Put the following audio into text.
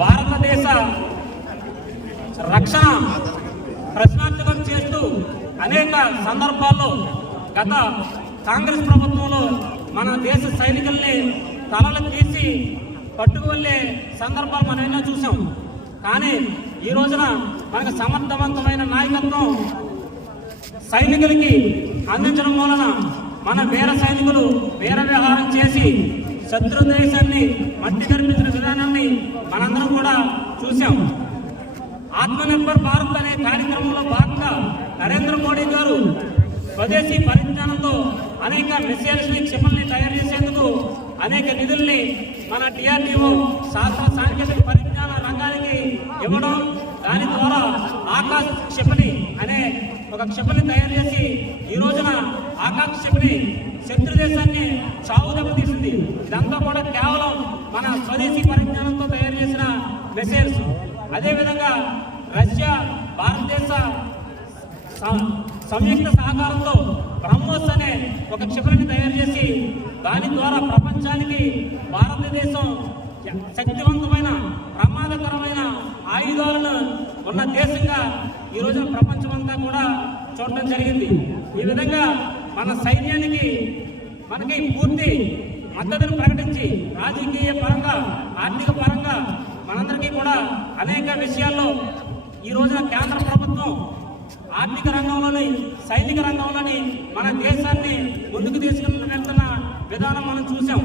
భారతదేశ రక్షణ ప్రశ్నార్థకం చేస్తూ అనేక సందర్భాల్లో గత కాంగ్రెస్ ప్రభుత్వంలో మన దేశ సైనికుల్ని తలలు తీసి పట్టుకు వెళ్ళే సందర్భాలు మనం ఎన్నో చూసాం. కానీ ఈ రోజున మనకు సమర్థవంతమైన నాయకత్వం సైనికులకి అందించడం వలన మన వీర సైనికులు వీర వ్యవహారం చేసి శత్రు దేశాన్ని మట్టి మనందరం కూడా చూసాం ఆత్మనిర్భర్ భారత్ అనే కార్యక్రమంలో భాగంగా నరేంద్ర మోడీ గారు స్వదేశీ పరిజ్ఞానంతో అనేక మిసైల్స్ని క్షిపణిని తయారు చేసేందుకు అనేక నిధుల్ని మన డిఆర్డిఓ శాస్త్ర సాంకేతిక పరిజ్ఞాన రంగానికి ఇవ్వడం దాని ద్వారా ఆకాశ్ క్షిపణి అనే ఒక క్షిపణి తయారు చేసి ఈ రోజున ఆకాశ క్షిపణి శత్రు దేశాన్ని చావు దెబ్బతీసింది. ఇదంతా కూడా కేవలం మన స్వదేశీ పరిజ్ఞానం మిసైల్స్ అదేవిధంగా రష్యా భారతదేశ సంయుక్త సహకారంతో బ్రహ్మోస్ అనే ఒక క్షిపణిని తయారు చేసి దాని ద్వారా ప్రపంచానికి భారతదేశం శక్తివంతమైన ప్రమాదకరమైన ఆయుధాలను ఉన్న దేశంగా ఈ రోజున ప్రపంచమంతా కూడా చూడటం జరిగింది. ఈ విధంగా మన సైన్యానికి మనకి పూర్తి మద్దతును ప్రకటించి రాజకీయ పరంగా ఆర్థిక పరంగా కూడా అనేక విషయాల్లో ఈ రోజున కేంద్ర ప్రభుత్వం ఆర్థిక రంగంలోని సైనిక రంగంలోని మన దేశాన్ని ముందుకు తీసుకుని వెళ్తున్న విధానం మనం చూసాం